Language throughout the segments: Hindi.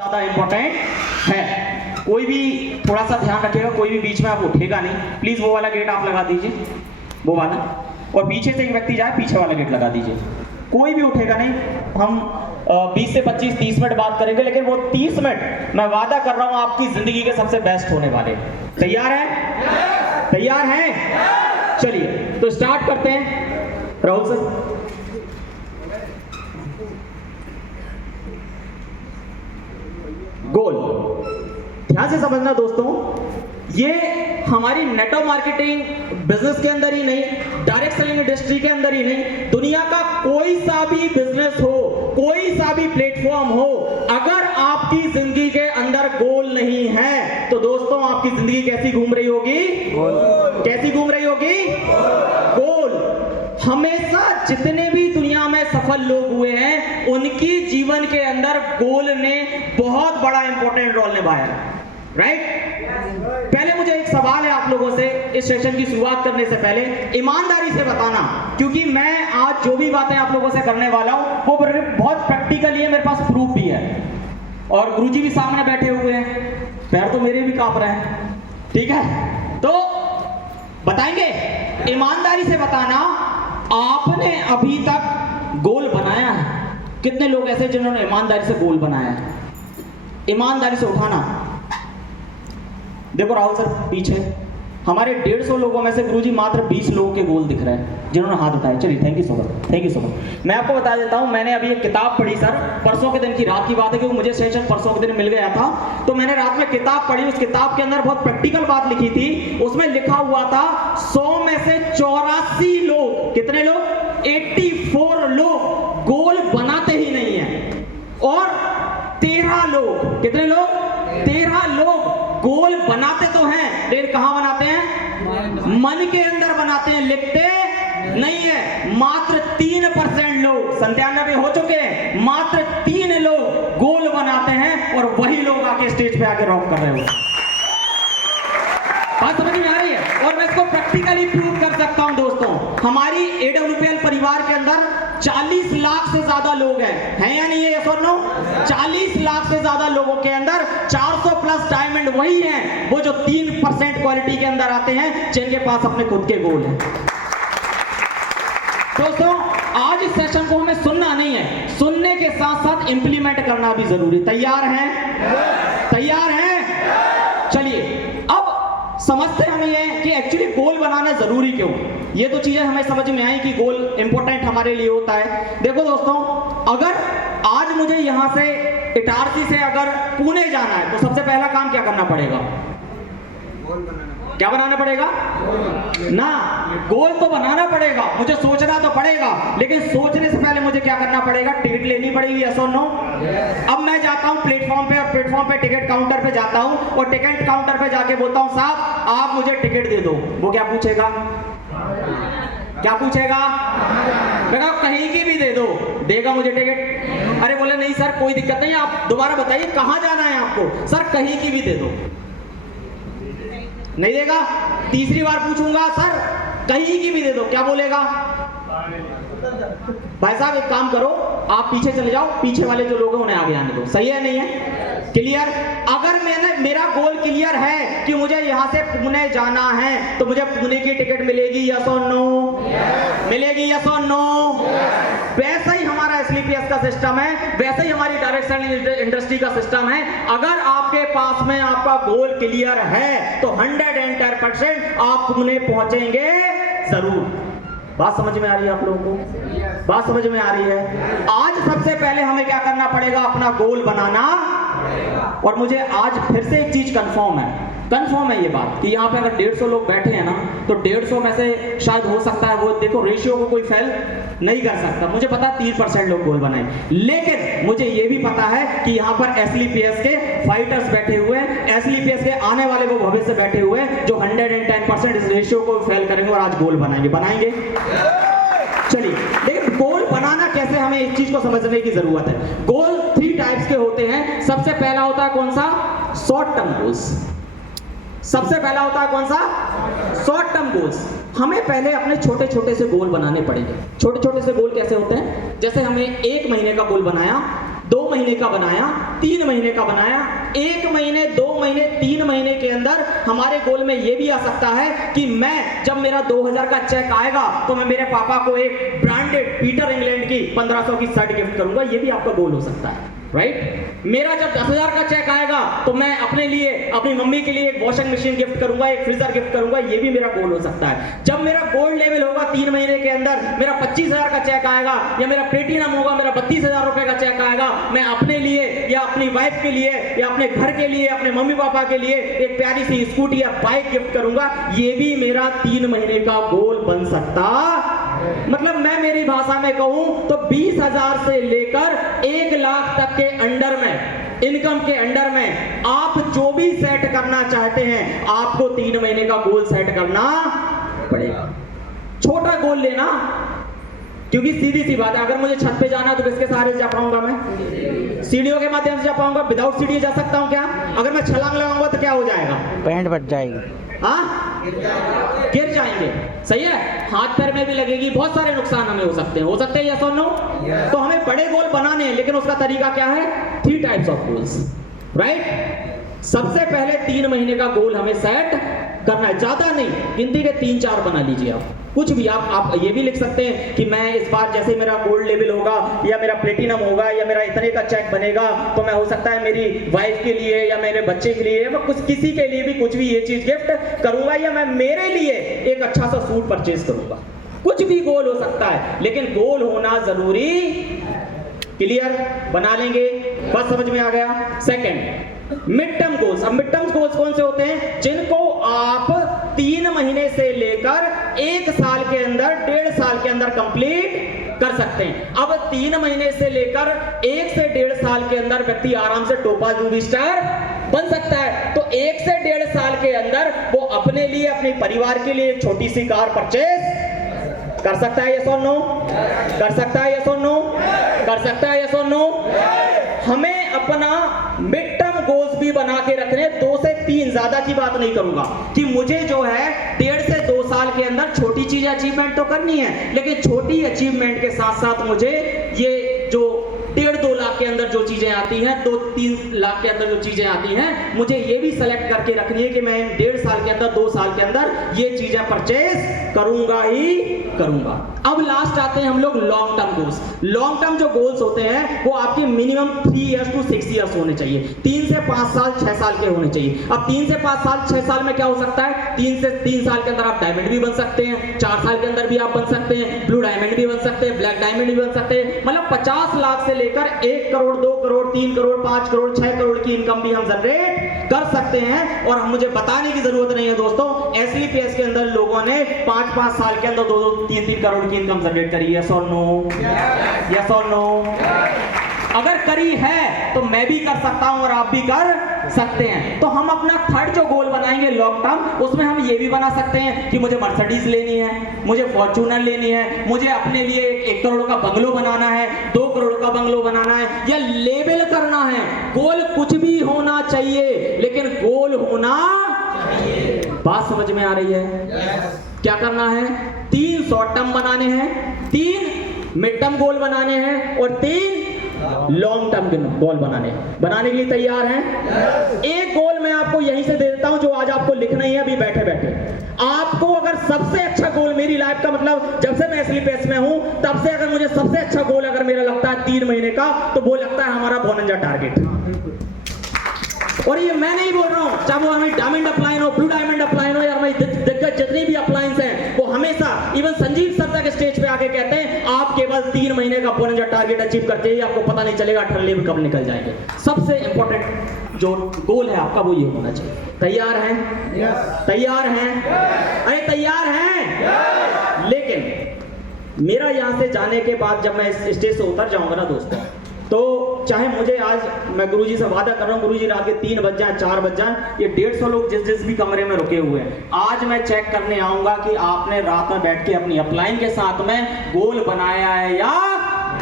ज्यादा इंपॉर्टेंट है। कोई भी थोड़ा सा ध्यान रखिएगा, कोई भी बीच में आप उठेगा नहीं प्लीज। वो वाला गेट आप लगा दीजिए, वो वाला, और पीछे से एक व्यक्ति जाए पीछे वाला गेट लगा दीजिए। कोई भी उठेगा नहीं। हम 20 से 25-30 मिनट बात करेंगे, लेकिन वो 30 मिनट मैं वादा कर रहा हूं आपकी जिंदगी के सबसे बेस्ट होने वाले। तैयार हैं? तैयार हैं? चलिए तो स्टार्ट करते हैं। राहुल सर, गोल ध्यान से समझना दोस्तों, ये हमारी नेटवर्क मार्केटिंग बिजनेस के अंदर ही नहीं, डायरेक्ट सेलिंग इंडस्ट्री के अंदर ही नहीं, दुनिया का कोई सा भी बिजनेस हो, कोई सा भी प्लेटफॉर्म हो, अगर आपकी जिंदगी के अंदर गोल नहीं है तो दोस्तों आपकी जिंदगी कैसी घूम रही होगी? कैसी घूम रही होगी? गोल। हमेशा जितने भी दुनिया में सफल लोग हुए हैं उनकी जीवन के अंदर गोल ने बहुत बड़ा इंपॉर्टेंट रोल निभाया, राइट? पहले मुझे एक सवाल है आप लोगों से, इस सेशन की शुरुआत करने से पहले ईमानदारी से बताना, क्योंकि मैं आज जो भी बातें आप लोगों से करने वाला हूं वो बहुत प्रैक्टिकली है, मेरे पास प्रूफ भी है, और गुरुजी भी सामने बैठे हुए हैं, पैर तो मेरे भी कांप रहे हैं, ठीक है? तो बताएंगे, ईमानदारी से बताना, आपने अभी तक गोल बनाया है? कितने लोग ऐसे जिन्होंने ईमानदारी से गोल बनाया है? ईमानदारी से उठाना। देखो राहुल सर पीछे, हमारे 150 लोगों में से गुरुजी मात्र 20 लोगों के गोल दिख रहे हैं जिन्होंने हाथ उठाए। चलिए thank you so much, thank you so much. मैं आपको बता देता हूं, मैंने अभी एक किताब पढ़ी सर, परसों के दिन की रात की बात है, क्योंकि मुझे सेशन परसों के दिन मिल गया था, तो मैंने रात में किताब पढ़ी। उस किताब के अंदर बहुत प्रैक्टिकल बात लिखी थी। उसमें लिखा हुआ था 100 में से 84 लोग, कितने लोग? 84 लोग गोल बनाते ही नहीं है, और 13 लोग, कितने लोग? 13 लोग गोल बनाते तो हैं, लेकिन कहां बनाते हैं? मन के अंदर बनाते हैं, लिखते नहीं है। मात्र 3% लोग, 97 हो चुके हैं, मात्र 3 लोग गोल बनाते हैं, और वही लोग आके स्टेज पे आके रॉक कर रहे हो। बात समझ में आ रही है? और मैं इसको प्रैक्टिकली प्रूव कर सकता हूं दोस्तों। हमारी AWPL परिवार के अंदर 40 लाख से ज्यादा लोग हैं या नहीं है? यस और नो? 40 लाख से ज्यादा लोगों के अंदर 400 प्लस डायमंड वही हैं, वो जो 3% क्वालिटी के अंदर आते हैं, जिनके पास अपने खुद के गोल हैं। दोस्तों आज इस सेशन को हमें सुनना नहीं है, सुनने के साथ साथ इंप्लीमेंट करना भी जरूरी। तैयार हैं? तैयार हैं? चलिए अब समझते हमें ये कि एक्चुअली गोल बनाना जरूरी क्यों। ये तो चीजें हमें समझ में आई कि गोल इंपॉर्टेंट हमारे लिए होता है। देखो दोस्तों, अगर आज मुझे यहां से इटारसी से अगर पुणे जाना है तो सबसे पहला काम क्या करना पड़ेगा? क्या बनाना पड़ेगा? ना, गोल तो बनाना पड़ेगा, मुझे सोचना तो पड़ेगा, लेकिन सोचने से पहले मुझे क्या करना पड़ेगा? टिकट लेनी पड़ेगी, यस और नो? अब मैं जाता हूं प्लेटफॉर्म पे, और प्लेटफॉर्म पे टिकट काउंटर पे जाता हूं, और टिकट काउंटर पे जाके बोलता हूं साहब आप मुझे टिकट दे दो। वो क्या पूछेगा? क्या पूछेगा? मैं कहीं की भी दे दो, देगा मुझे टिकट? अरे बोले नहीं सर कोई दिक्कत नहीं, आप दोबारा बताइए कहां जाना है आपको? सर कहीं की भी दे दो, नहीं देगा। तीसरी बार पूछूंगा सर कहीं की भी दे दो, क्या बोलेगा? भाई साहब एक काम करो, आप पीछे चले जाओ, पीछे वाले जो लोग हैं उन्हें आगे आने दो। सही है नहीं है? क्लियर? अगर मेरा गोल क्लियर है कि मुझे यहां से पुणे जाना है तो मुझे पुणे की टिकट मिलेगी, यस और नो? मिलेगी, यस और नो? वैसा ही हमारा SLPS का सिस्टम है, वैसे ही हमारी डायरेक्ट सेलिंग इंडस्ट्री का सिस्टम है। अगर आपके पास में आपका गोल क्लियर है तो 110% आप पुणे पहुंचेंगे जरूर। बात समझ में आ रही है आप लोगों को? बात समझ में आ रही है? आज सबसे पहले हमें क्या करना पड़ेगा? अपना गोल बनाना। और मुझे आज फिर से एक चीज कंफर्म है ये बात कि यहाँ पे अगर 150 लोग बैठे हैं ना, तो 150 में से शायद हो सकता है वो, देखो रेशियो को कोई फेल नहीं कर सकता। मुझे पता 3% लोग गोल बनाए, लेकिन मुझे ये भी पता है कि यहाँ पर SLPS के फाइटर्स बैठे हुए हैं, SLPS के आने वाले वो भविष्य बैठे हुए हैं जो 110% इस रेशियो को फेल करेंगे और आज गोल बनाएंगे। चलिए, लेकिन गोल बनाना कैसे, हमें इस चीज को समझने की जरूरत है। गोल 3 टाइप्स के होते हैं। सबसे पहला होता है कौन सा? Short term goals. सबसे पहला होता है कौन सा? Short term goals. हमें पहले अपने छोटे छोटे से गोल बनाने पड़ेंगे। छोटे छोटे से गोल कैसे होते हैं? जैसे हमें 1 महीने का गोल बनाया, 2 महीने का बनाया, 3 महीने का बनाया, 1 महीने, 2 महीने, 3 महीने के अंदर हमारे गोल में ये भी आ सकता है कि मैं जब मेरा 2000 का चेक आएगा तो मैं मेरे पापा को एक ब्रांडेड पीटर इंग्लैंड की 1500 की शर्ट गिफ्ट करूंगा। ये भी आपका गोल हो सकता है, राइट? मेरा जब 10,000 का चेक आएगा तो मैं अपने लिए, अपनी मम्मी के लिए एक वॉशिंग मशीन गिफ्ट करूंगा, एक फ्रीजर गिफ्ट करूंगा। ये भी मेरा गोल हो सकता है। जब मेरा गोल्ड लेवल होगा 3 महीने के अंदर, मेरा 25,000 का चेक आएगा या मेरा प्लेटिनम होगा, मेरा 32,000 रुपए का चेक आएगा, मैं अपने लिए या अपनी वाइफ के लिए या अपने घर के लिए, अपने मम्मी पापा के लिए एक प्यारी सी स्कूटी या बाइक गिफ्ट करूंगा। ये भी मेरा 3 महीने का गोल बन सकता। मतलब मैं मेरी भाषा में कहूं तो 20,000 से लेकर 1 लाख तक के अंडर में, इनकम के अंडर में आप जो भी सेट करना चाहते हैं, आपको 3 महीने का गोल सेट करना पड़ेगा। छोटा गोल लेना, क्योंकि सीधी सी बात है, अगर मुझे छत पे जाना है तो किसके सहारे जा पाऊंगा? मैं सीढ़ियों के माध्यम से जा पाऊंगा। विदाउट सीढ़ी जा सकता हूं क्या? अगर मैं छलांग लगाऊंगा तो क्या हो जाएगा? पैंट बच जाएगी। हाँ, गिर जाएंगे। सही है, हाथ पैर में भी लगेगी, बहुत सारे नुकसान हमें हो सकते हैं यस और नो? तो हमें बड़े गोल बनाने हैं, लेकिन उसका तरीका क्या है? 3 टाइप्स ऑफ गोल्स, राइट? सबसे पहले 3 महीने का गोल हमें सेट करना है, ज्यादा नहीं, गिनती के 3-4 बना लीजिए आप। कुछ भी आप ये भी लिख सकते हैं कि मैं इस बार जैसे मेरा गोल्ड लेवल होगा या मेरा प्लेटिनम होगा या मेरा इतने का चेक बनेगा तो मैं हो सकता है मेरी वाइफ के लिए या मेरे बच्चे के लिए, मैं कुछ किसी के लिए भी कुछ भी ये चीज गिफ्ट करूंगा, या मैं मेरे लिए एक अच्छा सा सूट परचेज करूंगा। कुछ भी गोल हो सकता है, लेकिन गोल होना जरूरी। क्लियर? बना लेंगे, बस समझ में आ गया। Second, mid term goals. अब मिड टर्म गोल्स कौन से होते हैं? जिनको आप 3 महीने से लेकर 1 साल के अंदर, 1.5 साल के अंदर कंप्लीट कर सकते हैं। अब 3 महीने से लेकर 1 से 1.5 साल के अंदर व्यक्ति आराम से टोपाज मूवी स्टार बन सकता है। तो 1 से 1.5 साल के अंदर वो अपने लिए, अपने परिवार के लिए एक छोटी सी कार परचेज कर सकता है, यस और नो? कर सकता है, यस और नो? कर सकता है, यस और नो? हमें अपना मिड टर्म गोल्स भी बना के रखने, 2 से 3, ज्यादा की बात नहीं करूंगा कि मुझे जो है 1.5 से 2 साल के अंदर छोटी चीज अचीवमेंट तो करनी है, लेकिन छोटी अचीवमेंट के साथ साथ मुझे ये जो 1.5-2 लाख के अंदर जो चीजें आती हैं, 2-3 लाख के अंदर जो चीजें आती हैं, मुझे ये भी सेलेक्ट करके रखनी है कि मैं 1.5 साल के अंदर, 2 साल के अंदर ये चीजें परचेज करूंगा ही करूंगा। अब लास्ट आते हैं हम लोग long term goals. Long term जो गोल्स होते हैं वो आपके मिनिमम 3 इयर्स टू 6 इयर्स होने चाहिए। 3 से 5 साल, 6 साल के होने चाहिए। अब 3 से 5 साल, 6 साल में क्या हो सकता है? 3 से 3 साल के अंदर आप डायमंड भी बन सकते हैं, 4 साल के अंदर भी आप बन सकते हैं, ब्लू डायमंड भी बन सकते हैं, ब्लैक डायमंड भी बन सकते हैं। मतलब 50 लाख से लेकर 1 करोड़, 2 करोड़, 3 करोड़, 5 करोड़, 6 करोड़ की इनकम भी हम जनरेट कर सकते हैं। और मुझे बताने की जरूरत नहीं है दोस्तों, SLPS के अंदर लोगों ने 5-5 साल के अंदर 2-2, 3-3 करोड़ की इनकम जनरेट करी। यस और नो? यस और नो? अगर करी है तो मैं भी कर सकता हूं और आप भी कर सकते हैं। तो हम अपना थर्ड जो गोल बनाएंगे लॉन्ग टर्म, उसमें हम ये भी बना सकते हैं कि मुझे मर्सिडीज लेनी है, मुझे फॉर्च्यूनर लेनी है, मुझे अपने लिए 1 करोड़ का बंगलो बनाना है, 2 करोड़ का बंगलो बनाना है, या लेवल करना है। गोल कुछ भी होना चाहिए, लेकिन गोल होना चाहिए। बात समझ में आ रही है? क्या करना है? 3 शॉर्ट टर्म बनाने हैं, 3 मिड टर्म गोल बनाने हैं और 3 लॉन्ग टर्म गोल बनाने के लिए तैयार हैं? एक गोल मैं आपको यहीं से दे देता हूं जो आज आपको लिखना ही है अभी बैठे बैठे। आपको अगर सबसे अच्छा गोल मेरी लाइफ का, मतलब जब से मैं SLPS में हूं तब से अगर मुझे सबसे अच्छा गोल अगर मेरा लगता है 3 महीने का, तो वो लगता है हमारा बोनंजा टारगेट। और ये मैं नहीं बोल रहा हूं, चाहे वो हमें डायमंड अपलाइन हो, ब्लू डायमंड अपलाइन हो, या हमारी दिग्गज जितनी भी अपलाइंस हैं, वो हमेशा इवन संजीव सर तक स्टेज पे आके कहते हैं आप केवल 3 महीने का बोनंजा टारगेट अचीव करते हैं, आपको पता नहीं चलेगा 18 लेवल कब निकल जाएंगे। सबसे इंपॉर्टेंट जो गोल है आपका वो ये होना चाहिए। तैयार हैं? तैयार हैं? अरे तैयार हैं? लेकिन मेरा यहां से जाने के बाद जब मैं इस स्टेज से उतर जाऊंगा ना दोस्तों, तो चाहे मुझे आज, मैं गुरुजी से वादा कर रहा हूं, गुरुजी रात के 3 बज जाए, 4 बज जाए, ये 150 लोग जिस भी कमरे में रुके हुए हैं, आज मैं चेक करने आऊंगा कि आपने रात में बैठ के अपनी अपलाइन के साथ में गोल बनाया है या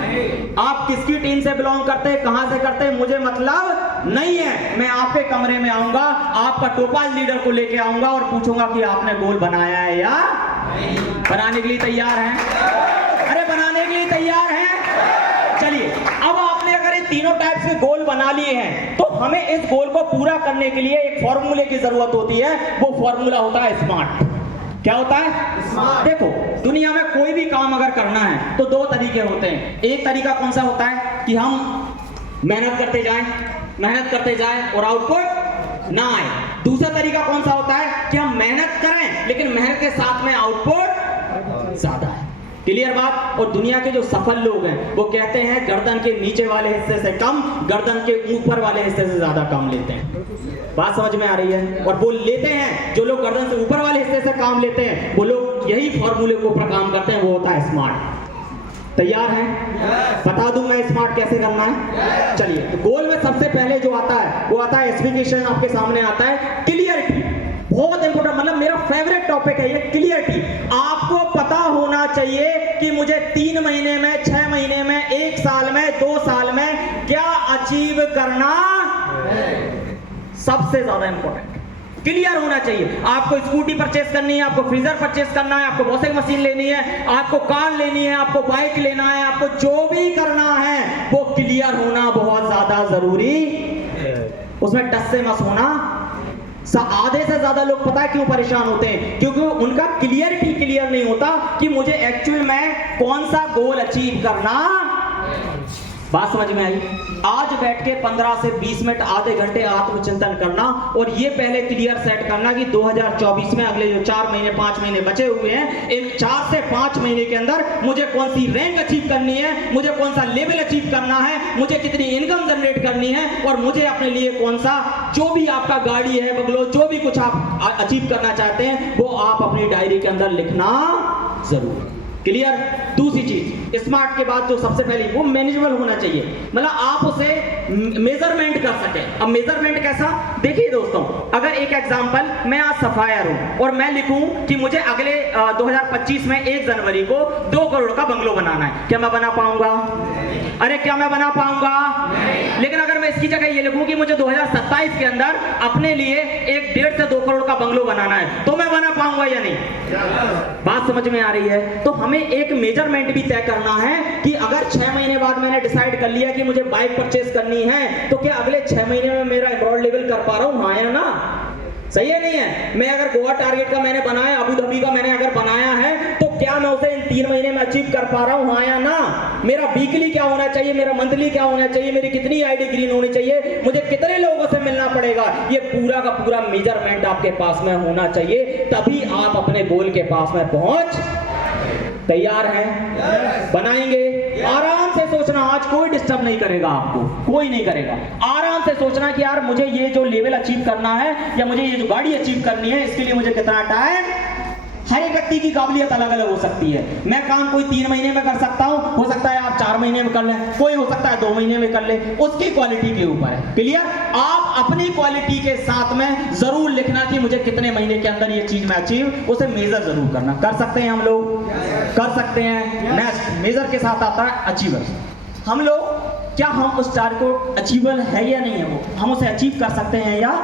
नहीं। आप किसकी टीम से बिलोंग करते हैं, कहां से करते हैं, मुझे मतलब नहीं है। मैं आपके कमरे में आऊंगा, आपका टोपाज लीडर को लेके आऊंगा और पूछूंगा कि आपने गोल बनाया है या नहीं। बनाने के लिए तैयार हैं? अरे बनाने के लिए तैयार हैं? चलिए, अब आपने अगर तीनों टाइप्स के गोल बना लिए हैं, तो हमें इस गोल को पूरा करने के लिए एक फॉर्मूले की जरूरत होती है। वो फॉर्मूला होता है स्मार्ट। क्या होता है? स्मार्ट। देखो, दुनिया में कोई भी काम अगर करना है तो दो तरीके होते हैं। एक तरीका कौन सा होता है कि हम मेहनत करते जाएं और आउटपुट ना आए। दूसरा तरीका कौन सा होता है कि हम मेहनत करें लेकिन मेहनत के साथ में आउटपुट ज्यादा है। क्लियर बात? और दुनिया के जो सफल लोग हैं वो कहते हैं गर्दन के नीचे वाले हिस्से से कम, गर्दन के ऊपर वाले हिस्से से ज्यादा काम लेते हैं। बात समझ में आ रही है? और वो लेते हैं, जो लोग गर्दन से ऊपर वाले हिस्से से काम लेते हैं वो लोग यही फॉर्मूले को ऊपर काम करते हैं, वो होता है स्मार्ट। तैयार हैं? बता दूं मैं स्मार्ट कैसे करना है? चलिए, तो गोल में सबसे पहले जो आता है वो आता है स्पेसिफिकेशन, आपके सामने आता है क्लियरिटी। बहुत इंपॉर्टेंट, मतलब मेरा फेवरेट टॉपिक है ये क्लियरिटी। आपको पता होना चाहिए कि मुझे 3 महीने में, 6 महीने में, 1 साल में, 2 साल में क्या अचीव करना है। सबसे ज्यादा इंपॉर्टेंट क्लियर होना चाहिए। आपको स्कूटी परचेस करनी है, आपको फ्रीजर परचेस करना है, आपको वॉशिंग मशीन लेनी है, आपको कार लेनी है, आपको बाइक लेना है, आपको जो भी करना है वो क्लियर होना बहुत ज्यादा जरूरी है। उसमें टस से मस होना। आधे से ज्यादा लोग पता है क्यों परेशान होते हैं? क्योंकि उनका क्लियरिटी क्लियर नहीं होता कि मुझे एक्चुअल में कौन सा गोल अचीव करना। बात समझ में आई? आज बैठ के 15 से 20 मिनट, आधे घंटे आत्मचिंतन करना और ये पहले क्लियर सेट करना कि 2024 में अगले जो 4 महीने 5 महीने बचे हुए हैं, इन 4 से 5 महीने के अंदर मुझे कौन सी रैंक अचीव करनी है, मुझे कौन सा लेवल अचीव करना है, मुझे कितनी इनकम जनरेट करनी है, और मुझे अपने लिए कौन सा, जो भी आपका गाड़ी है, बंगलो, जो भी कुछ आप अचीव करना चाहते हैं वो आप अपनी डायरी के अंदर लिखना जरूर। क्लियर? दूसरी चीज, स्मार्ट के बाद जो सबसे पहली, वो मैनेजेबल होना चाहिए, मतलब आप उसे मेजरमेंट कर सके। अब मेजरमेंट कैसा? देखिए दोस्तों, अगर एक एग्जांपल, मैं आज सफायर हूं और मैं लिखूं कि मुझे अगले 2025 में 1 जनवरी को 2 करोड़ का बंगलो बनाना है, क्या मैं बना पाऊंगा? अरे क्या मैं बना पाऊंगा? लेकिन अगर मैं इसकी जगह ये लिखूं कि मुझे 2027 के अंदर अपने लिए 1.5 से 2 करोड़ का बंगलो बनाना है, तो मैं बना पाऊंगा या नहीं? बात समझ में आ रही है? तो हमें एक मेजरमेंट भी तय करना है कि अगर 6 महीने बाद मैंने डिसाइड कर लिया कि मुझे बाइक परचेस करनी है, तो क्या अगले 6 महीने में मेरा एब्रॉड लेवल कर पा रहा हूं, हाँ या ना? सही है नहीं है? मैं अगर गोवा टारगेट का मैंने बनाया, अबू धाबी का मैंने अगर बनाया है, तो क्या मैं उसे इन 3 महीने में अचीव कर पा रहा हूं, हाँ या ना? मेरा वीकली क्या होना चाहिए, मेरा मंथली क्या होना चाहिए, मेरी कितनी आईडी ग्रीन होनी चाहिए, मुझे कितने लोगों से मिलना पड़ेगा, ये पूरा का पूरा मेजरमेंट आपके पास में होना चाहिए, तभी आप अपने गोल के पास में पहुंच। तैयार हैं? बनाएंगे? आराम से सोचना, आज कोई डिस्टर्ब नहीं करेगा आपको, कोई नहीं करेगा। आराम से सोचना कि यार मुझे ये जो लेवल अचीव करना है या मुझे ये जो गाड़ी अचीव करनी है, इसके लिए मुझे कितना टाइम। हर एक व्यक्ति की काबिलियत अलग अलग हो सकती है। मैं काम कोई 3 महीने में कर सकता हूं, हो सकता है आप 4 महीने में कर लें, कोई हो सकता है 2 महीने में कर ले, उसकी क्वालिटी के ऊपर है। क्लियर? आप अपनी क्वालिटी के साथ में जरूर लिखना कि मुझे कितने महीने के अंदर ये चीज में अचीव, उसे मेजर जरूर करना। कर सकते हैं हम लोग? कर सकते हैं। नेक्स्ट, मेजर के साथ आता है अचीवर। हम लोग, क्या हम उस टारगेट को अचीवेबल है या नहीं है, वो हम उसे अचीव कर सकते हैं या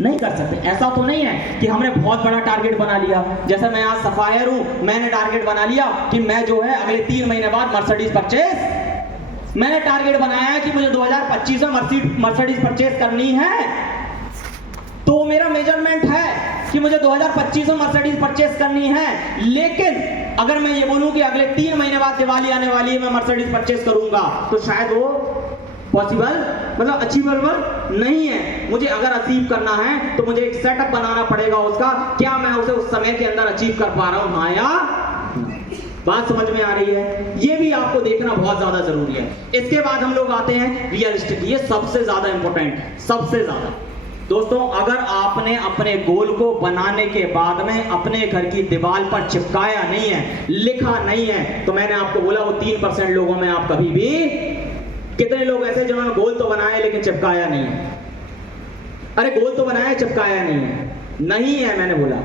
नहीं कर सकते? ऐसा तो नहीं है कि हमने बहुत बड़ा टारगेट बना लिया, जैसे मैं आज सफायर हूं, मैंने टारगेट बना लिया कि मैं जो है अगले 3 महीने बाद मर्सिडीज परचेस, मैंने टारगेट बनाया है कि मुझे 2025 में मर्सिडीज परचेस करनी है, तो मेरा मेजरमेंट है कि मुझे 2025 में मर्सिडीज परचेस करनी है। लेकिन अगर मैं ये बोलूं कि अगले 3 महीने बाद दिवाली आने वाली है, मैं मर्सिडीज परचेस करूंगा, तो शायद वो पॉसिबल, मतलब अचीवेबल नहीं है। मुझे अगर अचीव करना है तो मुझे एक सेटअप बनाना पड़ेगा उसका, क्या मैं उसे उस समय के अंदर अचीव कर पा रहा हूं, हाँ या? बात समझ में आ रही है? ये भी आपको देखना बहुत ज्यादा जरूरी है। इसके बाद हम लोग आते हैं रियलिस्टिक, ये सबसे ज्यादा इंपॉर्टेंट है, सबसे ज्यादा। दोस्तों, अगर आपने अपने गोल को बनाने के बाद में अपने घर की दीवार पर चिपकाया नहीं है, लिखा नहीं है, तो मैंने आपको बोला वो 3% लोगों में आप कभी भी, कितने लोग ऐसे जिन्होंने गोल तो बनाया लेकिन चिपकाया नहीं है? अरे गोल तो बनाया, चिपकाया नहीं है। नहीं है, मैंने बोला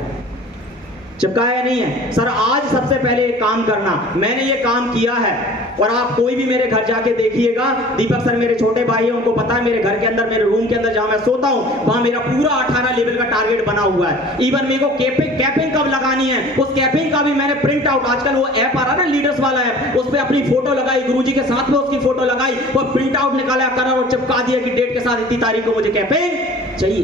चिपकाया नहीं है। सर आज सबसे पहले एक काम करना, मैंने ये काम किया है, और आप कोई भी मेरे घर जाके देखिएगा, दीपक सर मेरे छोटे भाई हैं, उनको पता है मेरे घर के अंदर, मेरे रूम के अंदर जहां मैं सोता हूं, वहां मेरा पूरा 18 लेवल का टारगेट बना हुआ है। इवन मेरे को कैपिंग कब लगानी है, उस कैपिंग का भी मैंने प्रिंट आउट, आजकल वो ऐप आ रहा है ना लीडर्स वाला ऐप, उस पर अपनी फोटो लगाई, गुरुजी के साथ में उसकी फोटो लगाई और प्रिंट आउट निकाला, करा और चिपका दिया कि डेट के साथ इतनी तारीख को मुझे कैपिंग चाहिए।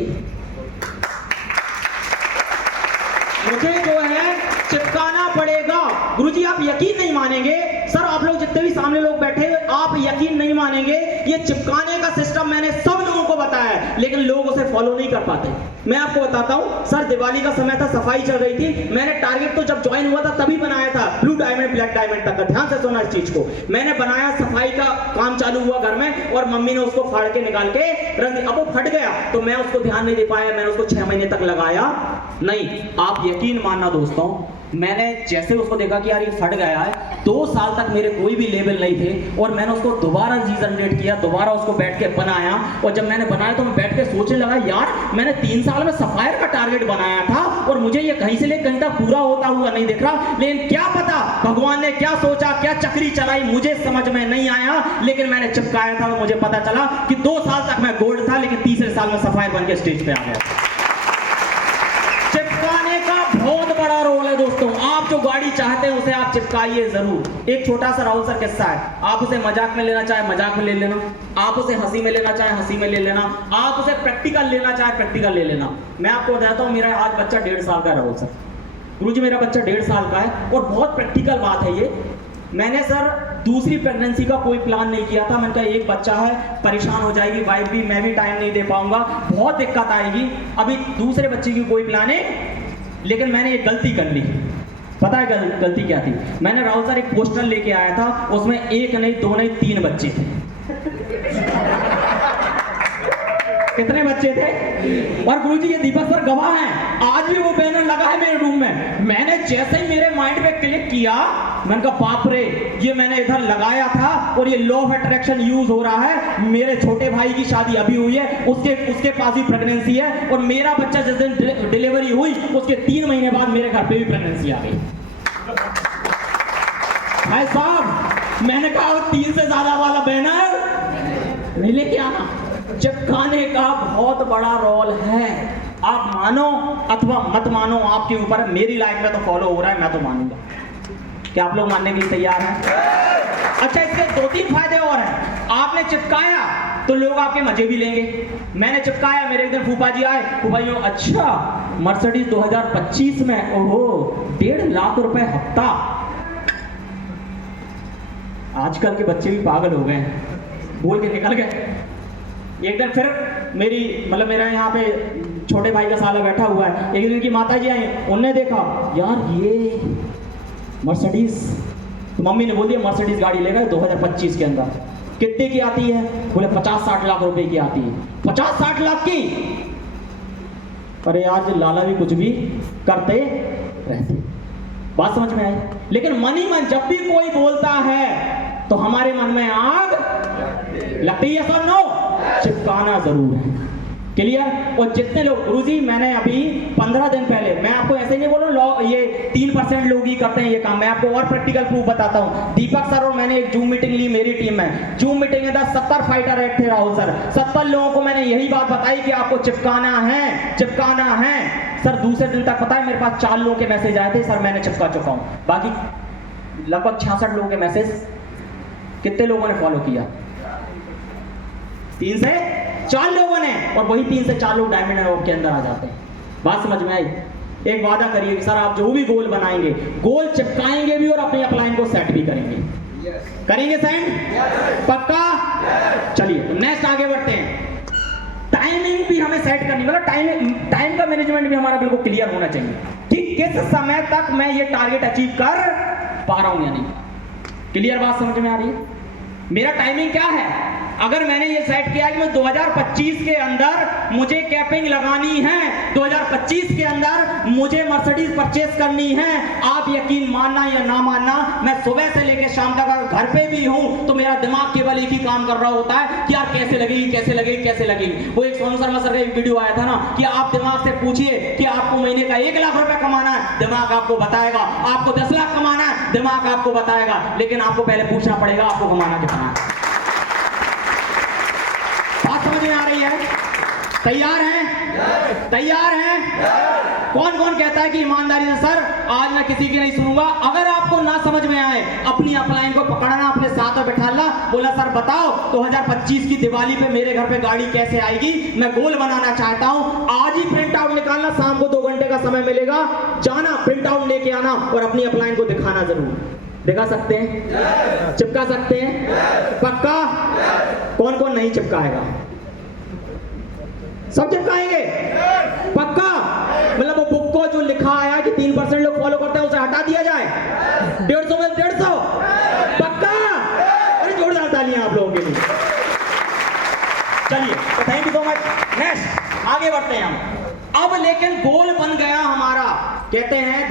मुझे जो है चिपकाना पड़ेगा। गुरुजी आप यकीन नहीं मानेंगे, सर आप लोग जितने भी सामने लोग बैठे हुए, आप यकीन नहीं मानेंगे, ये चिपकाने का सिस्टम मैंने सब लोगों को बताया है, लेकिन लोग उसे फॉलो नहीं कर पाते। मैं आपको बताता हूं, सर दिवाली का समय था, सफाई चल रही थी, मैंने टारगेट तो जब ज्वाइन हुआ था तभी बनाया था, ब्लू डायमंड ब्लैक डायमंड तक का, ध्यान से सुना इस चीज को। मैंने बनाया, सफाई का काम चालू हुआ घर में और मम्मी ने उसको फाड़ के निकाल के रख दिया। अब वो फट गया तो मैं उसको ध्यान नहीं दे पाया, मैंने उसको 6 महीने तक लगाया नहीं। आप यकीन मानना दोस्तों, मैंने जैसे उसको देखा कि यार ये फट गया है, 2 साल तक मेरे कोई भी लेवल नहीं थे और मैंने उसको दोबारा रीजनरेट किया, दोबारा उसको बैठ के बनाया। और जब मैंने बनाया तो मैं बैठ के सोचने लगा, यार मैंने 3 साल में सफायर का टारगेट बनाया था और मुझे ये कहीं से लेकर कहीं तक पूरा होता हुआ नहीं दिख रहा। लेकिन क्या पता भगवान ने क्या सोचा, क्या चक्री चलाई, मुझे समझ में नहीं आया, लेकिन मैंने चिपकाया था तो मुझे पता चला कि 2 साल तक मैं गोल्ड था, लेकिन तीसरे साल में सफायर बन के स्टेज पे आ गया। चिपकाने का बहुत बड़ा रोल है दोस्तों। आप जो गाड़ी चाहते हैं उसे आप चिपकाइए जरूर। एक छोटा सा राहुल सर किस्सा है, आप उसे मजाक में लेना चाहे मजाक में ले लेना, आप उसे हंसी में लेना चाहे हंसी में ले लेना, आप उसे प्रैक्टिकल लेना चाहे प्रैक्टिकल ले लेना। मैं आपको बताता हूं, मेरा आज बच्चा 1.5 साल का है राहुल सर। गुरुजी मेरा बच्चा 1.5 साल का है और बहुत प्रैक्टिकल बात है ये। मैंने सर दूसरी प्रेगनेंसी का कोई प्लान नहीं किया था। मैंने कहा एक बच्चा है, परेशान हो जाएगी वाइफ भी, मैं भी टाइम नहीं दे पाऊंगा, बहुत दिक्कत आएगी, अभी दूसरे बच्चे की कोई प्लानिंग। लेकिन मैंने एक गलती कर ली। पता है गलती क्या थी? मैंने राहुल सर एक पोस्टर लेके आया था, उसमें 1 नहीं 2 नहीं 3 बच्चे थे। कितने बच्चे थे? और गुरुजी ये दीपक सर गवाह हैं, आज भी वो बैनर लगा है मेरे रूम में। मैंने जैसे ही मेरे माइंड पे क्लिक किया, मैंने कहा बाप रे, ये मैंने इधर लगाया था और ये लॉ ऑफ अट्रैक्शन यूज हो रहा है। मेरे छोटे भाई की शादी अभी हुई है, उसके पास भी प्रेगनेंसी है और मेरा बच्चा जिस दिन डिलीवरी हुई उसके 3 महीने बाद मेरे घर पे भी प्रेगनेंसी आ गई। भाई साहब मैंने कहा 3 से ज्यादा वाला बैनर नहीं लेके आना। चिपकाने का बहुत बड़ा रोल है, आप मानो अथवा मत मानो आपके ऊपर है। मेरी लाइफ में तो फॉलो हो रहा है, मैं तो मानूंगा। क्या आप लोग मानने के लिए तैयार हैं? अच्छा, इसके 2-3 फायदे और हैं। आपने चिपकाया तो लोग आपके मजे भी लेंगे। मैंने चिपकाया, मेरे एक दिन फूफा जी आए, फूफा जी अच्छा मर्सिडीज 2025 में, ओहो 1.5 लाख रुपए हफ्ता। आजकल के बच्चे भी पागल हो गए, बोल के निकल गए। एक दिन फिर मेरा यहाँ पे छोटे भाई का साला बैठा हुआ है, एक दिन की माता जी आई, उनने देखा यार ये मर्सिडीज, तो मम्मी ने बोल दिया मर्सिडीज गाड़ी लेगा 2025 के अंदर। कितने की आती है? बोले 50-60 लाख रुपए की आती है। 50-60 लाख की? अरे आज लाला भी कुछ भी करते रहते। बात समझ में आई? लेकिन मन ही मन जब भी कोई बोलता है तो हमारे मन में आग लगती है। सर नो, चिपकाना जरूर है। क्लियर? और जितने लोग, गुरुजी मैंने अभी 15 दिन पहले, मैं आपको ऐसे नहीं बोल रहा हूँ ये 3% लोग ही करते हैं ये काम, मैं आपको और प्रैक्टिकल प्रूफ बताता हूँ। दीपक सर और मैंने एक जूम मीटिंग ली मेरी टीम में। जूम मीटिंग में 70 फाइटर रेड थे राहुल सर। 70 लोगों को मैंने यही बात बताई कि आपको चिपकाना है, चिपकाना है। सर दूसरे दिन तक पता है मेरे पास 4 लोगों के मैसेज आए थे, सर मैंने चिपका चुका हूँ। बाकी लगभग 66 लोगों के मैसेज कितने लोगों ने फॉलो किया? 3 से 4 लोगों ने, और वही 3 से 4 लोग डायमंड एंड के अंदर आ जाते हैं। बात समझ में आई? एक वादा करिए सर आप जो भी गोल बनाएंगे, गोल चिपकाएंगे भी और अपनी अपलाइन को सेट भी करेंगे। करेंगे सेंड? पक्का? चलिए तो नेक्स्ट आगे बढ़ते हैं। टाइमिंग भी हमें सेट करनी, मतलब टाइम का मैनेजमेंट भी हमारा बिल्कुल क्लियर होना चाहिए कि किस समय तक मैं ये टारगेट अचीव कर पा रहा हूं या नहीं। क्लियर बात समझ में आ रही है? मेरा टाइमिंग क्या है? अगर मैंने ये सेट किया कि मैं 2025 के अंदर मुझे कैपिंग लगानी है, 2025 के अंदर मुझे मर्सिडीज परचेस करनी है, आप यकीन मानना या ना मानना, मैं सुबह से लेकर शाम तक अगर घर पे भी हूं तो मेरा दिमाग केवल एक ही काम कर रहा होता है कि यार कैसे लगेगी कैसे लगेगी कैसे लगेगी। वो एक सोनू शर्मा सर का एक वीडियो आया था ना कि आप दिमाग से पूछिए कि आपको महीने का 1 लाख रुपए कमाना है, दिमाग आपको बताएगा। आपको 10 लाख कमाना है, दिमाग आपको बताएगा। लेकिन आपको पहले पूछना पड़ेगा आपको कमाना कितना है। बात समझ में आ रही है? तैयार हैं? तैयार हैं? कौन कौन कहता है कि ईमानदारी से सर आज मैं किसी की नहीं सुनूंगा? अगर आपको ना समझ में आए, अपनी अपलाइन को पकड़ना, अपने साथ में बैठाना, बोला सर बताओ 2025 की दिवाली पे मेरे घर पे गाड़ी कैसे आएगी, मैं गोल बनाना चाहता हूं। आज ही प्रिंट आउट निकालना, शाम को 2 घंटे का समय मिलेगा, जाना प्रिंट आउट लेके आना और अपनी अपलाइन को दिखाना जरूर। दिखा सकते हैं? चिपका सकते हैं? पक्का? कौन कौन नहीं चिपकाएगा? सब चिपकाएंगे? पक्का? मतलब वो बुक को जो लिखा आया कि 3% लोग फॉलो करते हैं उसे हटा दिया जाए? 150 में 150? पक्का? अरे जोरदार तालियां आप लोगों के लिए। चलिए तो thank you so much. Next आगे बढ़ते हैं हम। अब लेकिन गोल बन गया हमारा, कहते हैं